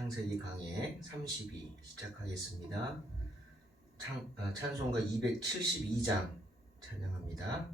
창세기 강해 32 시작하겠습니다. 찬송가 272장 찬양합니다.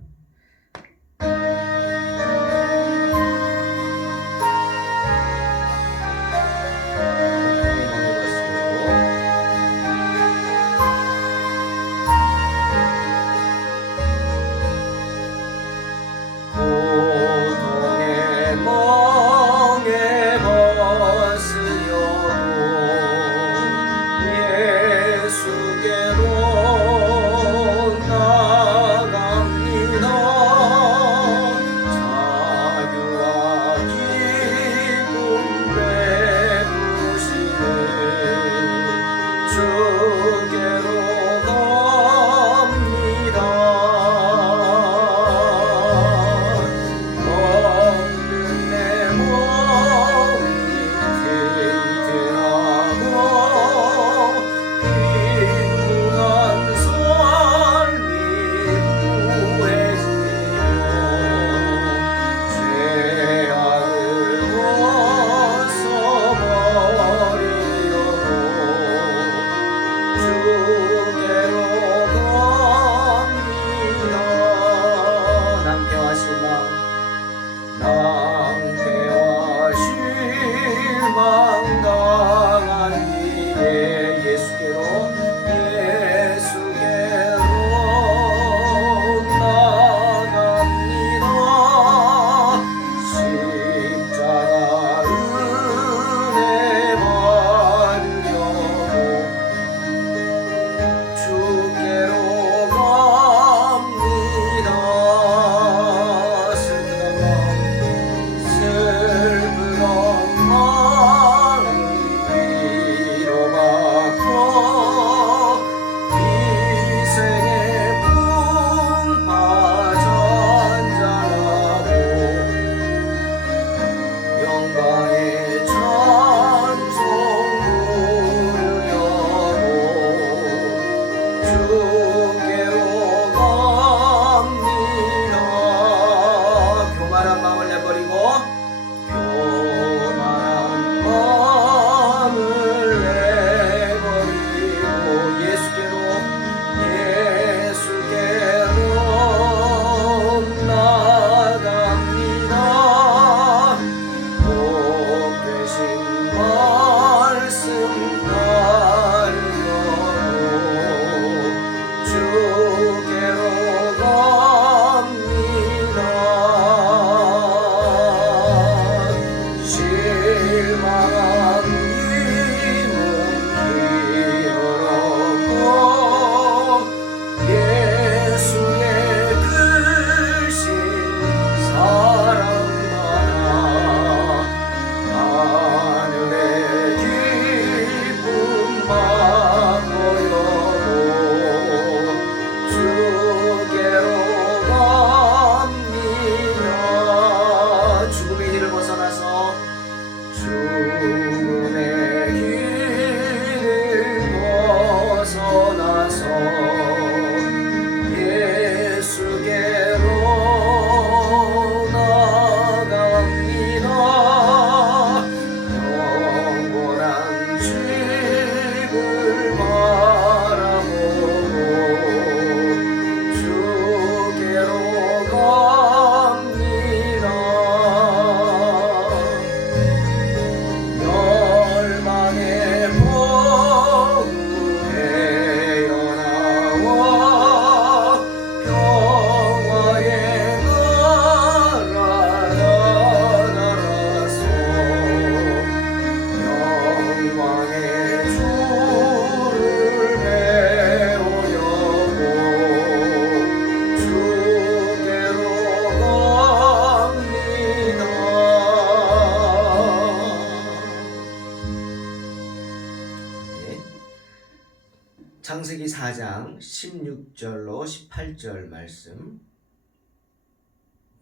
창세기 4장 16절로 18절 말씀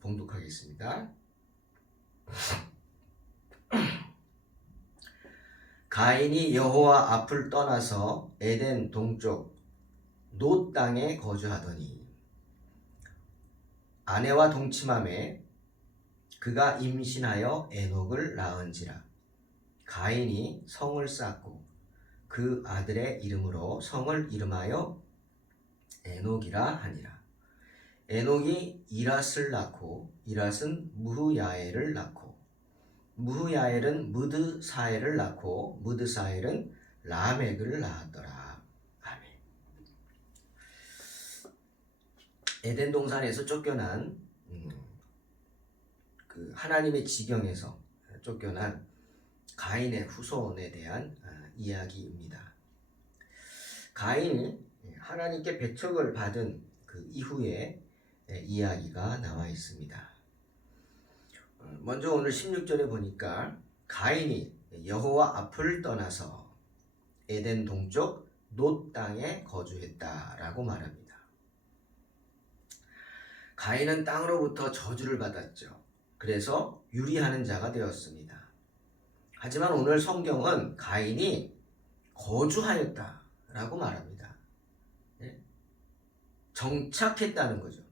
봉독하겠습니다. 가인이 여호와 앞을 떠나서 에덴 동쪽 놋 땅에 거주하더니 아내와 동침함에 그가 임신하여 에녹을 낳은지라. 가인이 성을 쌓고 그 아들의 이름으로 성을 이름하여 에녹이라 하니라. 에녹이 이랏을 낳고 이랏은 무후야엘을 낳고 무후야엘은 무드사엘을 낳고 무드사엘은 라멕을 낳았더라. 아멘. 에덴 동산에서 쫓겨난 그 하나님의 지경에서 쫓겨난 가인의 후손에 대한 이야기입니다. 가인이 하나님께 배척을 받은 그 이후에 이야기가 나와 있습니다. 먼저 오늘 16절에 보니까 가인이 여호와 앞을 떠나서 에덴 동쪽 놋 땅에 거주했다라고 말합니다. 가인은 땅으로부터 저주를 받았죠. 그래서 유리하는 자가 되었습니다. 하지만 오늘 성경은 가인이 거주하였다라고 말합니다. 정착했다는 거죠.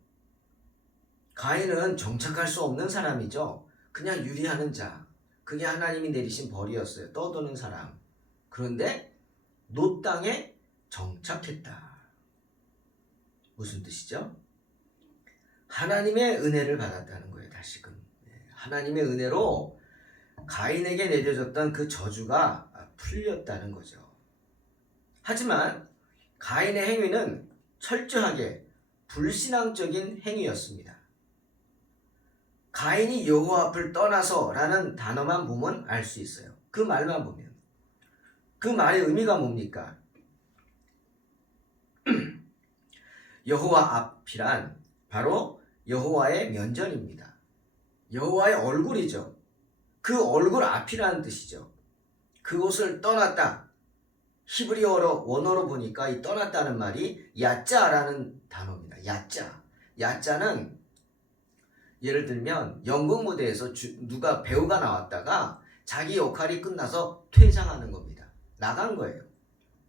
가인은 정착할 수 없는 사람이죠. 그냥 유리하는 자. 그게 하나님이 내리신 벌이었어요. 떠도는 사람. 그런데 놋 땅에 정착했다. 무슨 뜻이죠? 하나님의 은혜를 받았다는 거예요. 다시금. 하나님의 은혜로 가인에게 내려졌던 그 저주가 풀렸다는 거죠. 하지만 가인의 행위는 철저하게 불신앙적인 행위였습니다. 가인이 여호와 앞을 떠나서라는 단어만 보면 알 수 있어요. 그 말만 보면. 그 말의 의미가 뭡니까? 여호와 앞이란 바로 여호와의 면전입니다. 여호와의 얼굴이죠. 그 얼굴 앞이라는 뜻이죠. 그곳을 떠났다. 히브리어로 원어로 보니까 이 떠났다는 말이 야짜라는 단어입니다. 야짜. 야짜는 예를 들면 연극 무대에서 누가 배우가 나왔다가 자기 역할이 끝나서 퇴장하는 겁니다. 나간 거예요.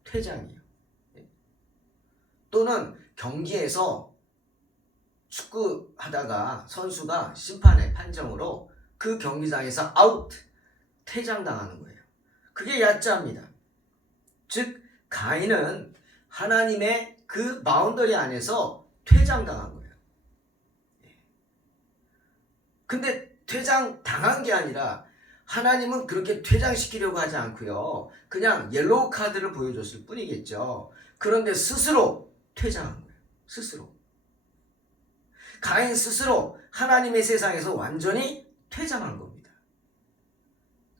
퇴장이에요. 또는 경기에서 축구하다가 선수가 심판의 판정으로 그 경기장에서 아웃, 퇴장당하는 거예요. 그게 야짜입니다. 즉 가인은 하나님의 그 바운더리 안에서 퇴장당한 거예요. 근데 퇴장당한 게 아니라 하나님은 그렇게 퇴장시키려고 하지 않고요. 그냥 옐로우 카드를 보여줬을 뿐이겠죠. 그런데 스스로 퇴장한 거예요. 스스로. 가인 스스로 하나님의 세상에서 완전히 퇴장한 겁니다.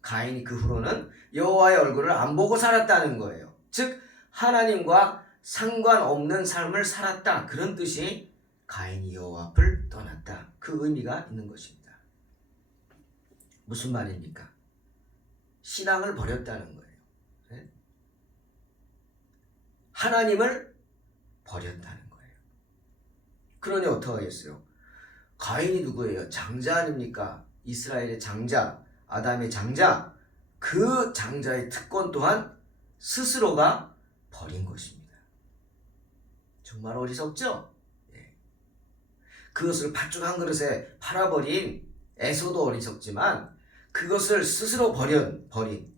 가인이 그 후로는 여호와의 얼굴을 안 보고 살았다는 거예요. 즉 하나님과 상관없는 삶을 살았다. 그런 뜻이 가인이 여호와 앞을 떠났다. 그 의미가 있는 것입니다. 무슨 말입니까? 신앙을 버렸다는 거예요. 네? 하나님을 버렸다는 거예요. 그러니 어떡하겠어요? 가인이 누구예요? 장자 아닙니까? 이스라엘의 장자, 아담의 장자. 그 장자의 특권 또한 스스로가 버린 것입니다. 정말 어리석죠? 네. 그것을 팥죽 한 그릇에 팔아버린 에서도 어리석지만 그것을 스스로 버린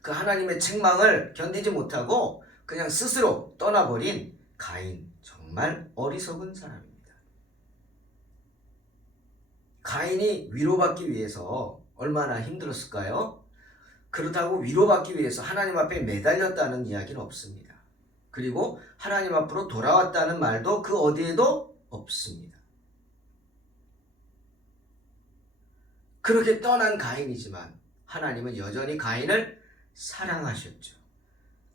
그 하나님의 책망을 견디지 못하고 그냥 스스로 떠나버린 가인, 정말 어리석은 사람입니다. 가인이 위로받기 위해서 얼마나 힘들었을까요? 그렇다고 위로받기 위해서 하나님 앞에 매달렸다는 이야기는 없습니다. 그리고 하나님 앞으로 돌아왔다는 말도 그 어디에도 없습니다. 그렇게 떠난 가인이지만 하나님은 여전히 가인을 사랑하셨죠.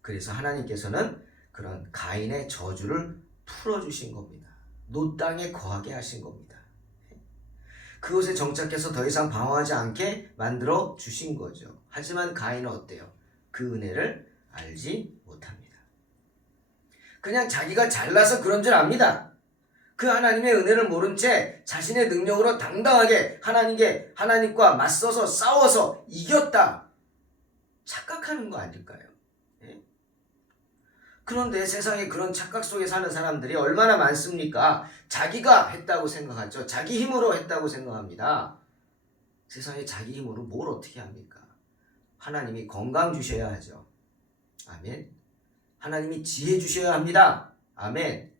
그래서 하나님께서는 그런 가인의 저주를 풀어주신 겁니다. 놋 땅에 거하게 하신 겁니다. 그곳에 정착해서 더 이상 방황하지 않게 만들어 주신 거죠. 하지만 가인은 어때요? 그 은혜를 알지 못합니다. 그냥 자기가 잘나서 그런 줄 압니다. 그 하나님의 은혜를 모른 채 자신의 능력으로 당당하게 하나님과 맞서서 싸워서 이겼다. 착각하는 거 아닐까요? 예? 그런데 세상에 그런 착각 속에 사는 사람들이 얼마나 많습니까? 자기가 했다고 생각하죠. 자기 힘으로 했다고 생각합니다. 세상에 자기 힘으로 뭘 어떻게 합니까? 하나님이 건강 주셔야 하죠. 아멘. 하나님이 지혜 주셔야 합니다. 아멘.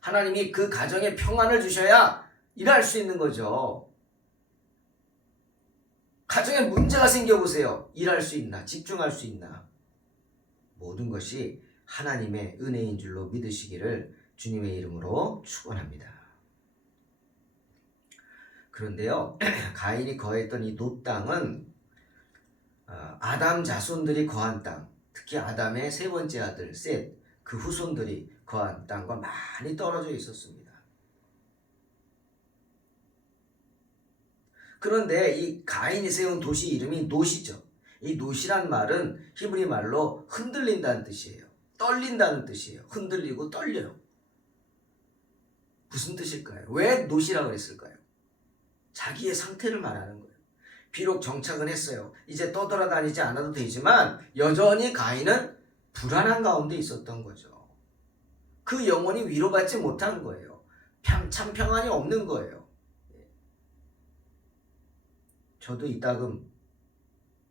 하나님이 그 가정에 평안을 주셔야 일할 수 있는 거죠. 가정에 문제가 생겨보세요. 일할 수 있나? 집중할 수 있나? 모든 것이 하나님의 은혜인 줄로 믿으시기를 주님의 이름으로 축원합니다. 그런데요, 가인이 거했던 이 놋 땅은 아담 자손들이 거한 땅, 특히 아담의 세 번째 아들 셋, 그 후손들이 거한 땅과 많이 떨어져 있었습니다. 그런데 이 가인이 세운 도시 이름이 놋이죠. 이 놋이란 말은 히브리 말로 흔들린다는 뜻이에요. 떨린다는 뜻이에요. 흔들리고 떨려요. 무슨 뜻일까요? 왜 놋이라고 했을까요? 자기의 상태를 말하는 거예요. 비록 정착은 했어요. 이제 떠돌아다니지 않아도 되지만 여전히 가인은 불안한 가운데 있었던 거죠. 그 영혼이 위로받지 못한 거예요. 참 평안이 없는 거예요. 저도 이따금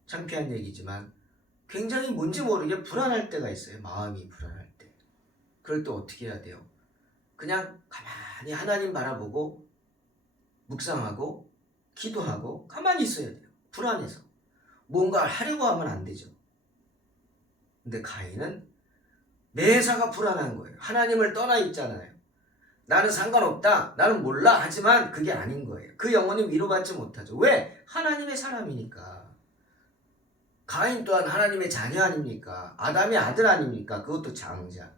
창피한 얘기지만 굉장히 뭔지 모르게 불안할 때가 있어요. 마음이 불안할 때. 그럴 때 어떻게 해야 돼요? 그냥 가만히 하나님 바라보고 묵상하고 기도하고 가만히 있어야 돼요. 불안해서. 뭔가를 하려고 하면 안 되죠. 근데 가인은 매사가 불안한 거예요. 하나님을 떠나 있잖아요. 나는 상관없다. 나는 몰라. 하지만 그게 아닌 거예요. 그 영혼이 위로받지 못하죠. 왜? 하나님의 사람이니까. 가인 또한 하나님의 자녀 아닙니까? 아담의 아들 아닙니까? 그것도 장자.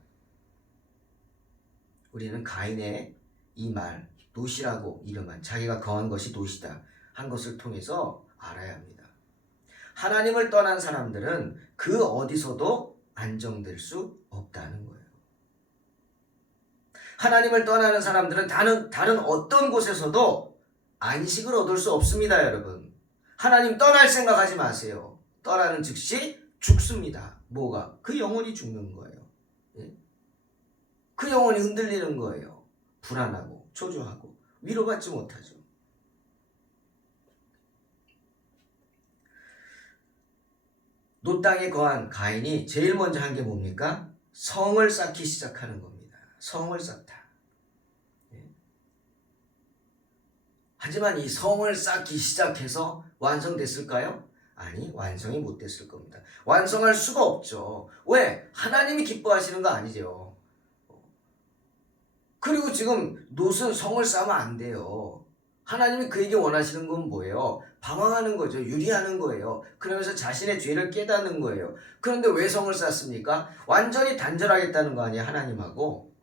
우리는 가인의 이 말, 놋이라고 이름한 자기가 거한 것이 놋이다 한 것을 통해서 알아야 합니다. 하나님을 떠난 사람들은 그 어디서도 안정될 수 없다는 거예요. 하나님을 떠나는 사람들은 다른 어떤 곳에서도 안식을 얻을 수 없습니다, 여러분. 하나님 떠날 생각하지 마세요. 떠나는 즉시 죽습니다. 뭐가? 그 영혼이 죽는 거예요. 예? 그 영혼이 흔들리는 거예요. 불안하고 초조하고 위로받지 못하죠. 놋 땅에 거한 가인이 제일 먼저 한 게 뭡니까? 성을 쌓기 시작하는 겁니다. 성을 쌓다. 예? 하지만 이 성을 쌓기 시작해서 완성됐을까요? 아니, 완성이 못 됐을 겁니다. 완성할 수가 없죠. 왜? 하나님이 기뻐하시는 거 아니죠. 그리고 지금 놋은 성을 쌓으면 안 돼요. 하나님이 그에게 원하시는 건 뭐예요? 방황하는 거죠. 유리하는 거예요. 그러면서 자신의 죄를 깨닫는 거예요. 그런데 왜 성을 쌓습니까? 완전히 단절하겠다는 거 아니에요, 하나님하고.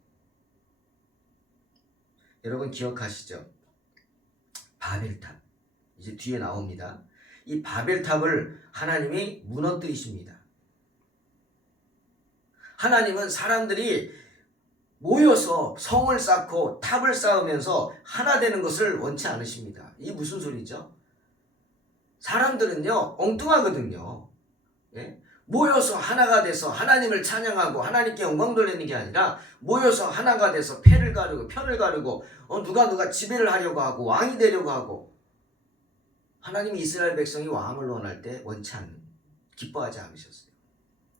여러분 기억하시죠? 바벨탑. 이제 뒤에 나옵니다. 이 바벨탑을 하나님이 무너뜨리십니다. 하나님은 사람들이 모여서 성을 쌓고 탑을 쌓으면서 하나 되는 것을 원치 않으십니다. 이게 무슨 소리죠? 사람들은요, 엉뚱하거든요. 예? 모여서 하나가 돼서 하나님을 찬양하고 하나님께 영광 돌리는 게 아니라 모여서 하나가 돼서 패를 가르고 편을 가르고 누가 지배를 하려고 하고 왕이 되려고 하고. 하나님이 이스라엘 백성이 왕을 원할 때 기뻐하지 않으셨어요.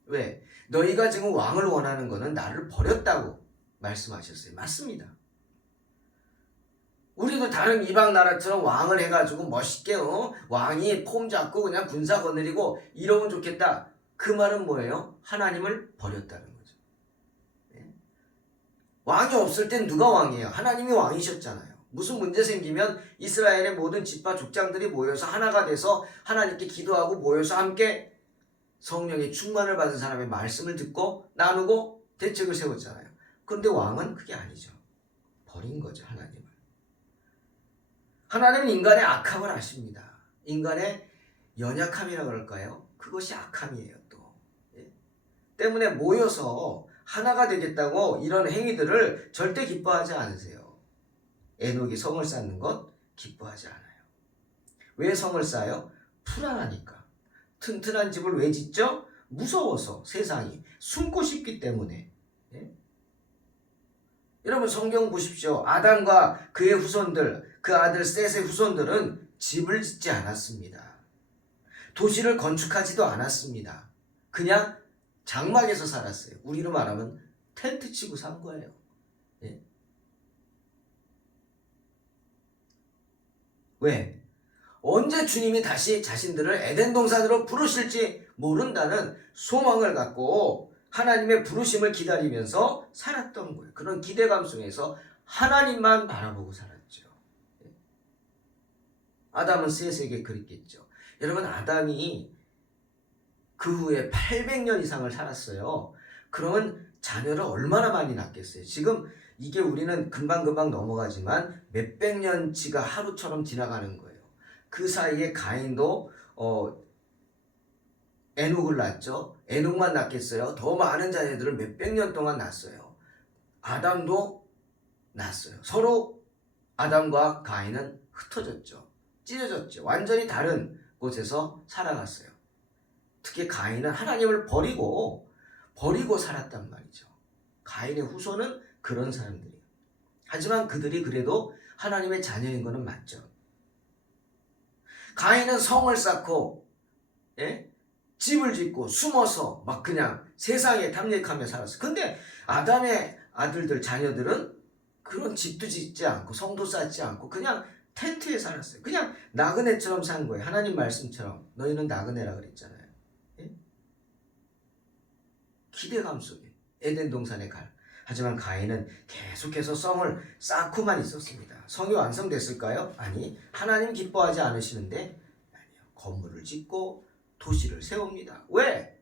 왜? 너희가 지금 왕을 원하는 거는 나를 버렸다고 말씀하셨어요. 맞습니다. 우리도 다른 이방 나라처럼 왕을 해가지고 멋있게 왕이 폼 잡고 그냥 군사 거느리고 이러면 좋겠다. 그 말은 뭐예요? 하나님을 버렸다는 거죠. 네? 왕이 없을 땐 누가 왕이에요? 하나님이 왕이셨잖아요. 무슨 문제 생기면 이스라엘의 모든 지파 족장들이 모여서 하나가 돼서 하나님께 기도하고 모여서 함께 성령의 충만을 받은 사람의 말씀을 듣고 나누고 대책을 세웠잖아요. 그런데 왕은 그게 아니죠. 버린 거죠, 하나님을. 하나님은 인간의 악함을 아십니다. 인간의 연약함이라고 그럴까요? 그것이 악함이에요, 또. 예? 때문에 모여서 하나가 되겠다고 이런 행위들을 절대 기뻐하지 않으세요. 에녹이 성을 쌓는 것 기뻐하지 않아요. 왜 성을 쌓아요? 불안하니까. 튼튼한 집을 왜 짓죠? 무서워서 세상이 숨고 싶기 때문에. 예? 여러분 성경 보십시오. 아담과 그의 후손들, 그 아들 셋의 후손들은 집을 짓지 않았습니다. 도시를 건축하지도 않았습니다. 그냥 장막에서 살았어요. 우리로 말하면 텐트 치고 산 거예요. 예? 왜? 언제 주님이 다시 자신들을 에덴 동산으로 부르실지 모른다는 소망을 갖고 하나님의 부르심을 기다리면서 살았던 거예요. 그런 기대감 속에서 하나님만 바라보고 살았죠. 아담은 셋에게 그랬겠죠. 여러분, 아담이 그 후에 800년 이상을 살았어요. 그러면 자녀를 얼마나 많이 낳겠어요? 지금 이게 우리는 금방금방 넘어가지만 몇백 년치가 하루처럼 지나가는 거예요. 그 사이에 가인도 에녹을 낳았죠. 에녹만 낳겠어요? 더 많은 자녀들을 몇백 년 동안 낳았어요. 아담도 낳았어요. 서로 아담과 가인은 흩어졌죠. 찢어졌죠. 완전히 다른 곳에서 살아갔어요. 특히 가인은 하나님을 버리고 살았단 말이죠. 가인의 후손은 그런 사람들이에요. 하지만 그들이 그래도 하나님의 자녀인 것은 맞죠. 가인은 성을 쌓고 집을 짓고 숨어서 막 그냥 세상에 탐닉하며 살았어요. 근데 아담의 아들들, 자녀들은 그런 집도 짓지 않고 성도 쌓지 않고 그냥 텐트에 살았어요. 그냥 나그네처럼 산 거예요. 하나님 말씀처럼. 너희는 나그네라 그랬잖아요. 기대감 속에 에덴 동산에 갈. 하지만 가인은 계속해서 성을 쌓고만 있었습니다. 성이 완성됐을까요? 아니, 하나님 기뻐하지 않으시는데 아니요. 건물을 짓고 도시를 세웁니다. 왜?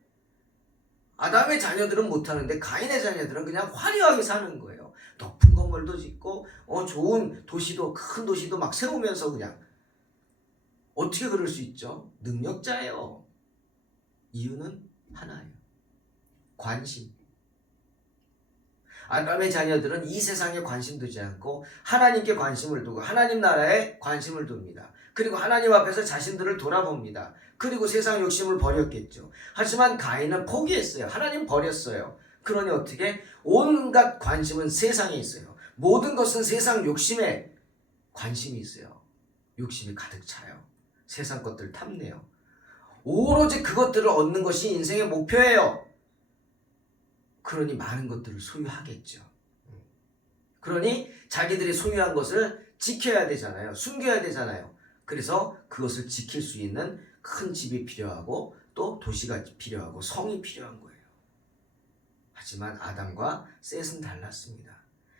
아담의 자녀들은 못하는데 가인의 자녀들은 그냥 화려하게 사는 거예요. 높은 건물도 짓고 좋은 도시도, 큰 도시도 막 세우면서 그냥. 어떻게 그럴 수 있죠? 능력자예요. 이유는 하나예요. 관심. 아담의 자녀들은 이 세상에 관심 두지 않고 하나님께 관심을 두고 하나님 나라에 관심을 둡니다. 그리고 하나님 앞에서 자신들을 돌아봅니다. 그리고 세상 욕심을 버렸겠죠. 하지만 가인은 포기했어요. 하나님 버렸어요. 그러니 어떻게? 온갖 관심은 세상에 있어요. 모든 것은 세상 욕심에 관심이 있어요. 욕심이 가득 차요. 세상 것들 탐내요. 오로지 그것들을 얻는 것이 인생의 목표예요. 그러니 많은 것들을 소유하겠죠. 그러니 자기들이 소유한 것을 지켜야 되잖아요. 숨겨야 되잖아요. 그래서 그것을 지킬 수 있는 큰 집이 필요하고 또 도시가 필요하고 성이 필요한 거예요. 하지만 아담과 셋은 달랐습니다.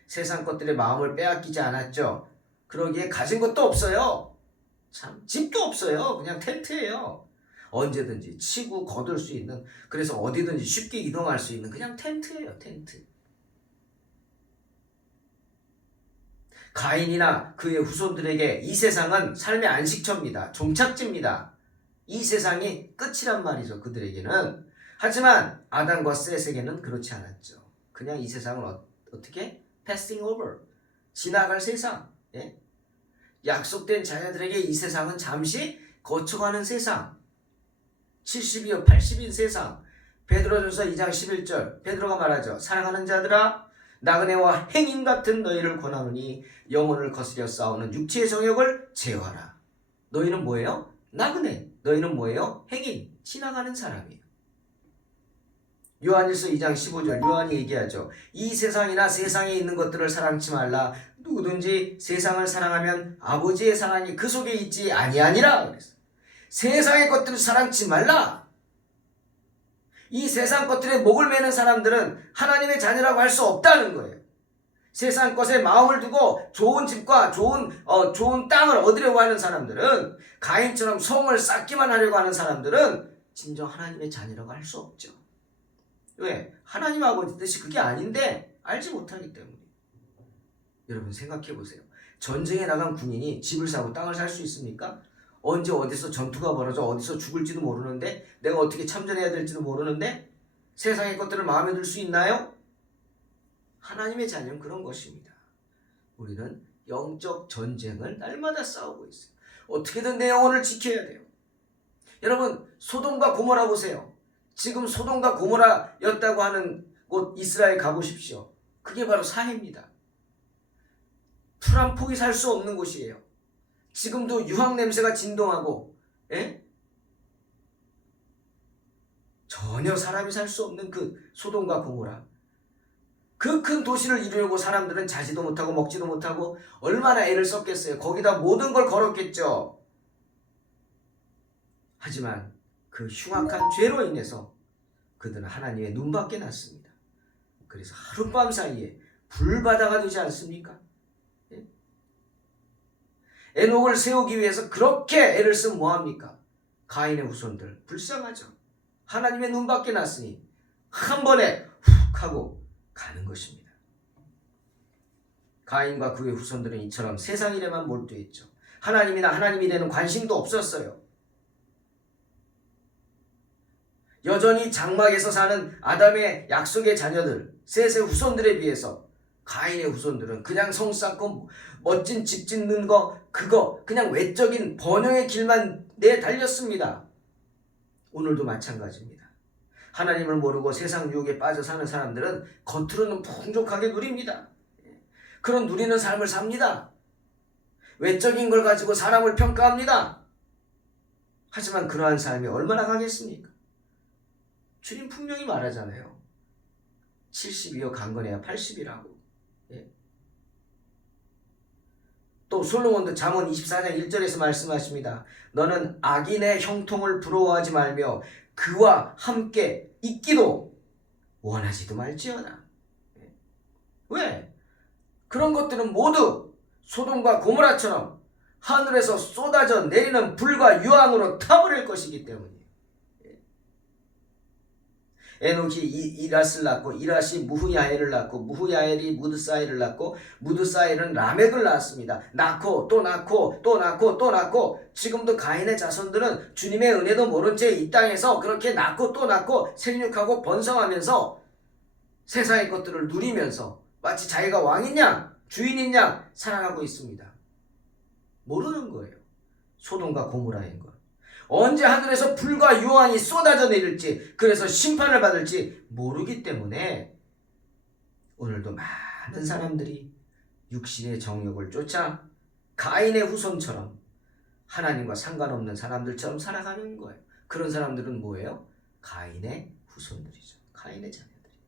세상 것들의 마음을 빼앗기지 않았죠. 그러기에 가진 것도 없어요. 참, 집도 없어요. 그냥 텐트예요. 언제든지 치고 거둘 수 있는, 그래서 어디든지 쉽게 이동할 수 있는 그냥 텐트예요. 텐트. 가인이나 그의 후손들에게 이 세상은 삶의 안식처입니다. 종착지입니다. 이 세상이 끝이란 말이죠. 그들에게는. 하지만 아담과 셋에게는 그렇지 않았죠. 그냥 이 세상은 어떻게? passing over. 지나갈 세상. 예? 약속된 자녀들에게 이 세상은 잠시 거쳐가는 세상. 70이요 80인 세상. 베드로전서 2장 11절 베드로가 말하죠. 사랑하는 자들아, 나그네와 행인 같은 너희를 권하노니 영혼을 거스려 싸우는 육체의 정욕을 제어하라. 너희는 뭐예요? 나그네. 너희는 뭐예요? 행인. 지나가는 사람이에요. 요한일서 2장 15절 요한이 얘기하죠. 이 세상이나 세상에 있는 것들을 사랑치 말라. 누구든지 세상을 사랑하면 아버지의 사랑이 그 속에 있지 아니하니라. 그랬어요. 세상의 것들을 사랑치 말라. 이 세상 것들에 목을 매는 사람들은 하나님의 자녀라고 할 수 없다는 거예요. 세상 것에 마음을 두고 좋은 집과 좋은 땅을 얻으려고 하는 사람들은, 가인처럼 성을 쌓기만 하려고 하는 사람들은 진정 하나님의 자녀라고 할 수 없죠. 왜? 하나님 아버지 뜻이 그게 아닌데 알지 못하기 때문에. 여러분 생각해 보세요. 전쟁에 나간 군인이 집을 사고 땅을 살 수 있습니까? 언제 어디서 전투가 벌어져 어디서 죽을지도 모르는데, 내가 어떻게 참전해야 될지도 모르는데 세상의 것들을 마음에 들 수 있나요? 하나님의 자녀는 그런 것입니다. 우리는 영적 전쟁을 날마다 싸우고 있어요. 어떻게든 내 영혼을 지켜야 돼요. 여러분, 소돔과 고모라 보세요. 지금 소돔과 고모라였다고 하는 곳 이스라엘 가보십시오. 그게 바로 사해입니다. 풀 한 폭이 살 수 없는 곳이에요. 지금도 유황 냄새가 진동하고, 전혀 사람이 살 수 없는 그 소돔과 고모라, 그 큰 도시를 이루려고 사람들은 자지도 못하고 먹지도 못하고 얼마나 애를 썼겠어요. 거기다 모든 걸 걸었겠죠. 하지만 그 흉악한 죄로 인해서 그들은 하나님의 눈밖에 났습니다. 그래서 하룻밤 사이에 불바다가 되지 않습니까? 예? 에녹을 세우기 위해서 그렇게 애를 쓰면 뭐합니까? 가인의 후손들 불쌍하죠. 하나님의 눈밖에 났으니 한 번에 훅 하고 가는 것입니다. 가인과 그의 후손들은 이처럼 세상 일에만 몰두했죠. 하나님이나 하나님 일에는 관심도 없었어요. 여전히 장막에서 사는 아담의 약속의 자녀들, 셋의 후손들에 비해서 가인의 후손들은 그냥 성 쌓고 멋진 집 짓는 거, 그거 그냥 외적인 번영의 길만 내달렸습니다. 오늘도 마찬가지입니다. 하나님을 모르고 세상 유혹에 빠져 사는 사람들은 겉으로는 풍족하게 누립니다. 그런 누리는 삶을 삽니다. 외적인 걸 가지고 사람을 평가합니다. 하지만 그러한 삶이 얼마나 가겠습니까? 주님 분명히 말하잖아요. 70이요 강건해야 80이라고. 예. 또 솔로몬도 잠언 24장 1절에서 말씀하십니다. 너는 악인의 형통을 부러워하지 말며 그와 함께 있기도 원하지도 말지어다. 예. 왜? 그런 것들은 모두 소돔과 고모라처럼 하늘에서 쏟아져 내리는 불과 유황으로 타버릴 것이기 때문이에요. 에녹이 이랏을 낳고 이랏이 무후야엘을 낳고 무후야엘이 무드사엘을 낳고 무드사엘은 라멕을 낳았습니다. 낳고 또 낳고 또 낳고 또 낳고 지금도 가인의 자손들은 주님의 은혜도 모른 채 이 땅에서 그렇게 낳고 또 낳고 생육하고 번성하면서 세상의 것들을 누리면서 마치 자기가 왕인 양 주인인 양 살아가고 있습니다. 모르는 거예요. 소돔과 고모라인 것. 언제 하늘에서 불과 유황이 쏟아져 내릴지, 그래서 심판을 받을지 모르기 때문에 오늘도 많은 사람들이 육신의 정욕을 쫓아 가인의 후손처럼 하나님과 상관없는 사람들처럼 살아가는 거예요. 그런 사람들은 뭐예요? 가인의 후손들이죠. 가인의 자녀들이에요.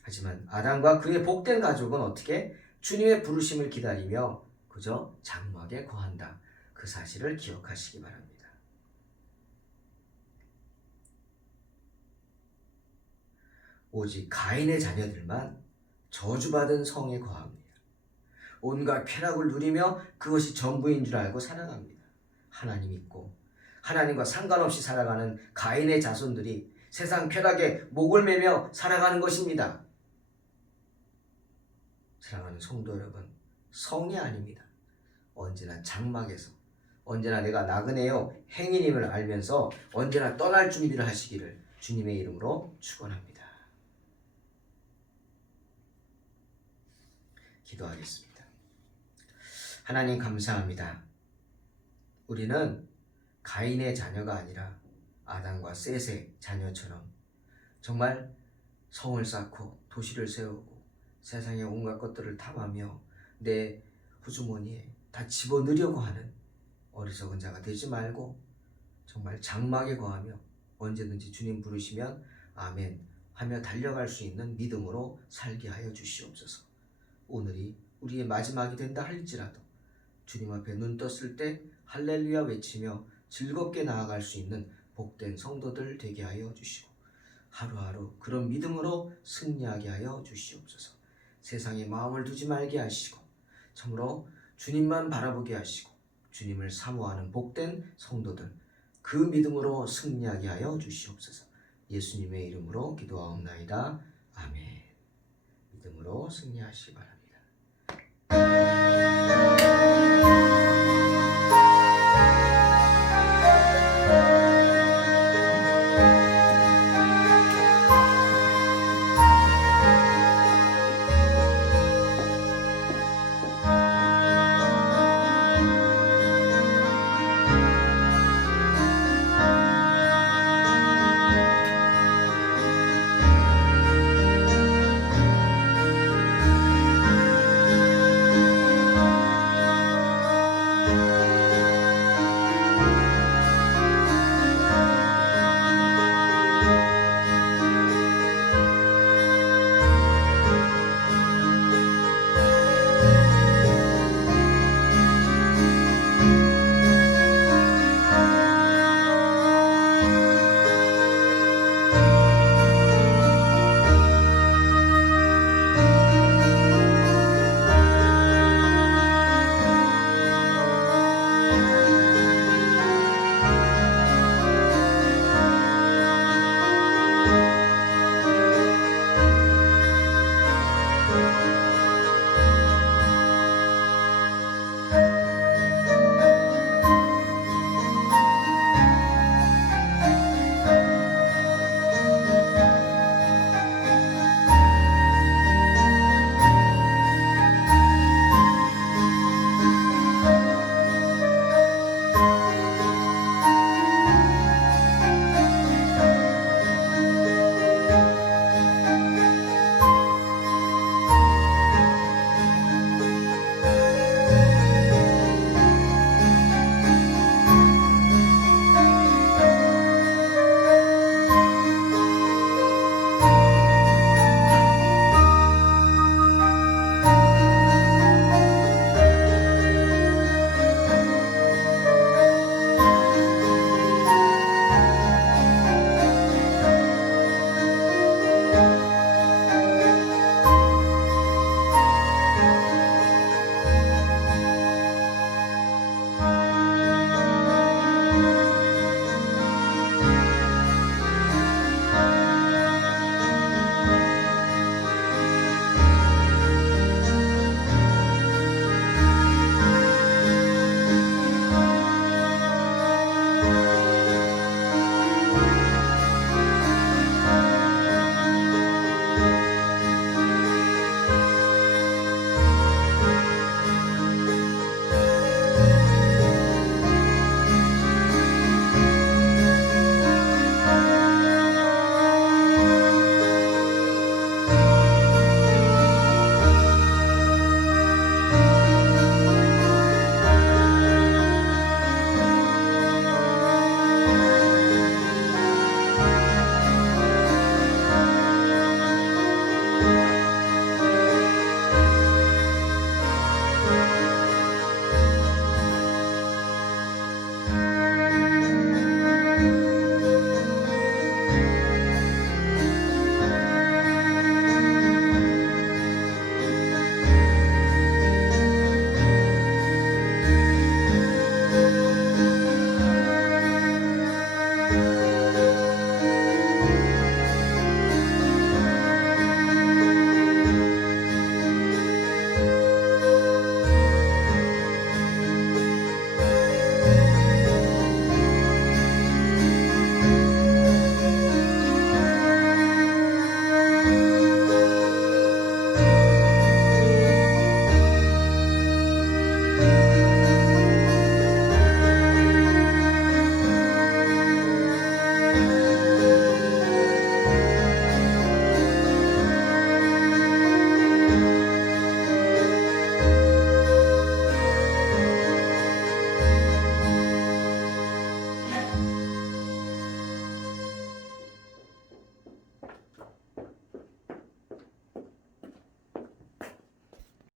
하지만 아담과 그의 복된 가족은 어떻게 주님의 부르심을 기다리며 그저 장막에 거한다. 그 사실을 기억하시기 바랍니다. 오직 가인의 자녀들만 저주받은 성에 거합니다. 온갖 쾌락을 누리며 그것이 전부인 줄 알고 살아갑니다. 하나님 믿고 하나님과 상관없이 살아가는 가인의 자손들이 세상 쾌락에 목을 매며 살아가는 것입니다. 사랑하는 성도 여러분, 성이 아닙니다. 언제나 장막에서, 언제나 내가 나그네요 행인임을 알면서 언제나 떠날 준비를 하시기를 주님의 이름으로 축원합니다. 기도하겠습니다. 하나님 감사합니다. 우리는 가인의 자녀가 아니라 아담과 셋의 자녀처럼 정말 성을 쌓고 도시를 세우고 세상의 온갖 것들을 탐하며 내 호주머니에 다 집어넣으려고 하는 어리석은 자가 되지 말고 정말 장막에 거하며 언제든지 주님 부르시면 아멘 하며 달려갈 수 있는 믿음으로 살게 하여 주시옵소서. 오늘이 우리의 마지막이 된다 할지라도 주님 앞에 눈 떴을 때 할렐루야 외치며 즐겁게 나아갈 수 있는 복된 성도들 되게 하여 주시고 하루하루 그런 믿음으로 승리하게 하여 주시옵소서. 세상에 마음을 두지 말게 하시고 참으로 주님만 바라보게 하시고 주님을 사모하는 복된 성도들 그 믿음으로 승리하게 하여 주시옵소서. 예수님의 이름으로 기도하옵나이다. 아멘. 믿음으로 승리하시기 바랍니다.